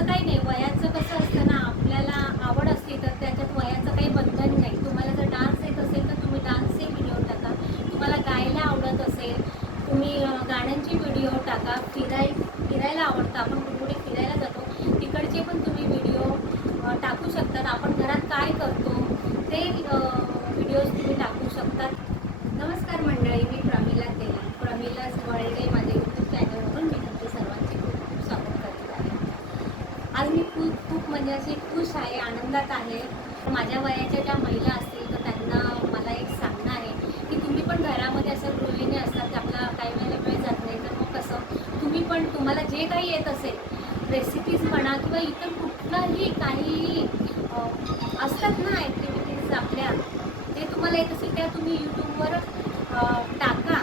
असं काही नाही. वयाचं कसं असतं ना आपल्याला आवड असते तर त्याच्यात वयाचं काही बंधन नाही. तुम्हाला जर डान्स येत असेल तर तुम्ही डान्सचे व्हिडिओ टाका. तुम्हाला गायला आवडत असेल तुम्ही गाण्यांचे गाण्यांची व्हिडिओ टाका. फिराय फिरायला आवडतं. आपण कुठे फिरायला जातो तिकडचे पण तुम्ही व्हिडिओ टाकू शकतात आपण घरात काय करतो ते व्हिडिओज तुम्ही टाकू शकतात नमस्कार मंडळी मी प्रमिला तेला प्रमिलाच वर्ल्डे माझ्या यूट्यूब चॅनलवरून मी तुमचे सर्वांचे खूप खूप स्वागत करत आहे आज मी खूप खूप म्हणजे अशी खुश आहे आनंदात आहे. माझ्या वयाच्या ज्या महिला असतील तर त्यांना मला एक सांगणं आहे की तुम्ही पण घरामध्ये असं गृहिणी असतात की आपला काही वेळेला वेळ जात नाही तर मग कसं? तुम्ही पण तुम्हाला जे काही येत असेल रेसिपीज म्हणा किंवा इतर कुठलाही काही असतात ना ॲक्टिव्हिटीज आपल्या जे तुम्हाला येत असेल त्या तुम्ही यूट्यूबवर टाका.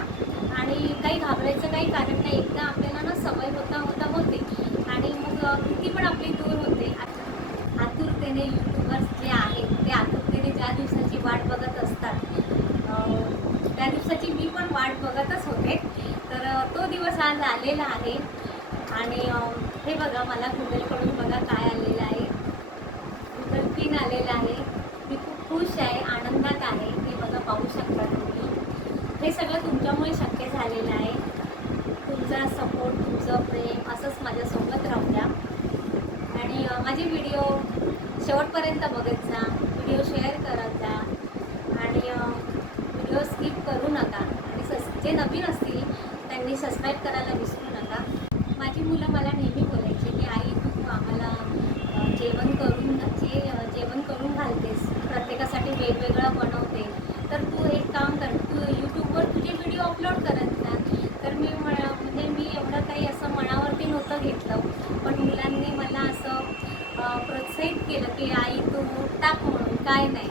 आणि काही घाबरायचं काही कारण नाही. एकदा आपल्याला ना सवय होता होता होते आणि मग अं, भीती पण आपली दूर होते आत- आतुरतेने यूट्यूबर्स जे आहेत ते आतुरतेने ज्या दिवसाची वाट बघत असतात अं, त्या दिवसाची मी पण वाट बघतच होते. तर तो दिवस आज आलेला आहे. आणि हे बघा मला गुगलकडून बघा काय आलेलं आहे. गुगल पिन आलेलं आहे. मी खूप खुश आहे आनंदात आहे. हे बघा पाहू शकता तुम्ही. हे सगळं तुमच्यामुळे शक्य झालेलं आहे. तुमचा सपोर्ट तुमचं प्रेम असंच माझ्यासोबत राहू द्या. आणि माझे व्हिडिओ शेवटपर्यंत बघत जा. व्हिडिओ शेअर करत जा. आणि व्हिडिओ स्किप करू नका आणि सस जे नवीन असतील त्यांनी सबस्क्राईब करायला विसरू नका. माझी मुलं मला नेहमी बोलायची की आई तू आम्हाला जेवण करून जे जेवण करून घालतेस प्रत्येकासाठी वेगवेगळं बनवते. तर तू एक काम कर तू यूट्यूबवर तुझे व्हिडिओ अपलोड करत जा. तर मी म्हणा म्हणजे मी एवढं काही असं मनावरती नव्हतं घेतलं. पण मुलांनी मला असं प्रोत्साहित केलं की आई तू टाक म्हणून काय नाही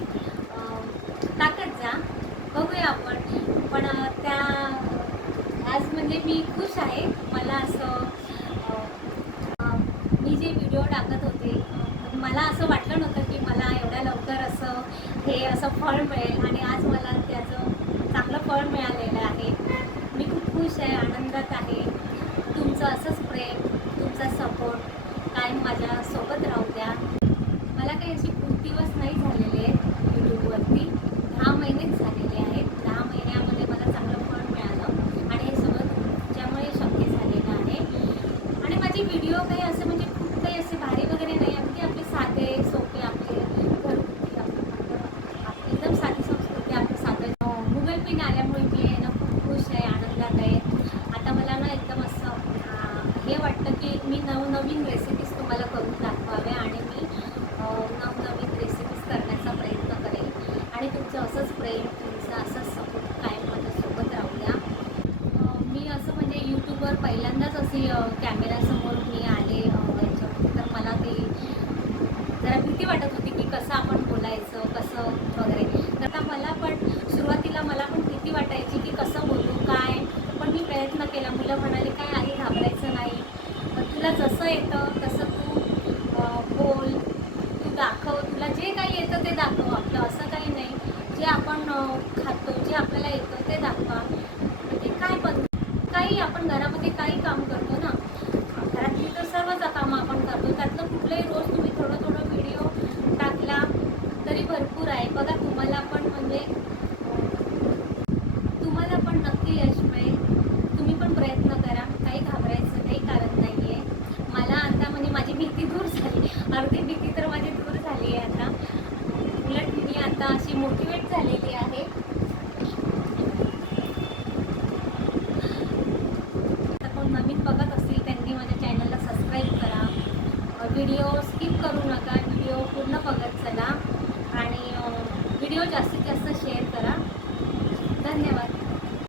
अं, टाकत जा बघूया आपण पण अं, त्या आज म्हणजे मी खुश आहे. मला असं मी जे व्हिडिओ टाकत होते मला असं वाटलं नव्हतं की मला एवढ्या लवकर असं हे असं फळ मिळेल आणि आज मला त्याचं चांगलं फळ मिळालेलं आहे. मी खूप खुश आहे आनंदात आहे. तुमचं असंच प्रेम तुमचा सपोर्ट कायम माझ्या सोबत राहू द्या मला काही अशी खूप दिवस नाही झालेले आहेत यूट्यूबवरती दहा महिनेच झालेले आहेत दहा महिन्यामध्ये मला चांगलं फळ मिळालं आणि हे सगळं तुमच्यामुळे शक्य झालेलं आहे आणि माझे व्हिडिओ काही असं म्हणजे खूप काही असे भारी वगैरे नाही अगदी आपले साधे सोपे आपले घरगुती आपलं आपली एकदम साधी संस्कृती आपलं साधं गुगल पिन आल्यामुळे मी आहे ना खूप खुश आहे आनंदात आहे. आता मला ना एकदम असं हे वाटतं की मी नवनवीन रेसिपीज तुम्हाला करून दाखवाव्या आणि मी नवनवीन रेसिपीज करण्याचा प्रयत्न करेन आणि तुमचं असंच प्रेम तुमचं असंच सपोर्ट कायम माझ्यासोबत राहू द्या मी असं म्हणजे यूट्यूबवर पहिल्यांदाच असे कॅमेरासमोर कॅमेऱ्यासमोर मी आले याच्यावर तर मला ते जरा भीती वाटत होती की कसं आपण बोलायचं कसं वगैरे तर आता मला पण सुरुवातीला मला पण भीती वाटायची की कसं बोलू काय पण मी प्रयत्न केला मुलं म्हणाले काय आई घाबरायचं नाही. मग तुला जसं येतं तसं तू बोल तू दाखव. तुला जे काही येतं ते दाखव आपलं असं काही नाही जे आपण अं, खातो जे आपल्याला येतं ते दाखवा म्हणजे काय पण काही आपण घरामध्ये काही काम करतो ना घरातली तर सर्वच कामं आपण करतो त्यातलं कुठलंही रोज तुम्ही थोडं थोडं व्हिडिओ टाकला तरी भरपूर आहे बघा तुम्हाला पण म्हणजे तुम्हाला पण नक्की यश मिळेल तुम्ही पण प्रयत्न करा काही घाबरायचं काही कारण नाही आहे मला आता म्हणजे माझी भीती दूर झाली अर्धी भीती तर माझी दूर झाली आहे आता उलट मी आता अशी मोटिवेट झालेली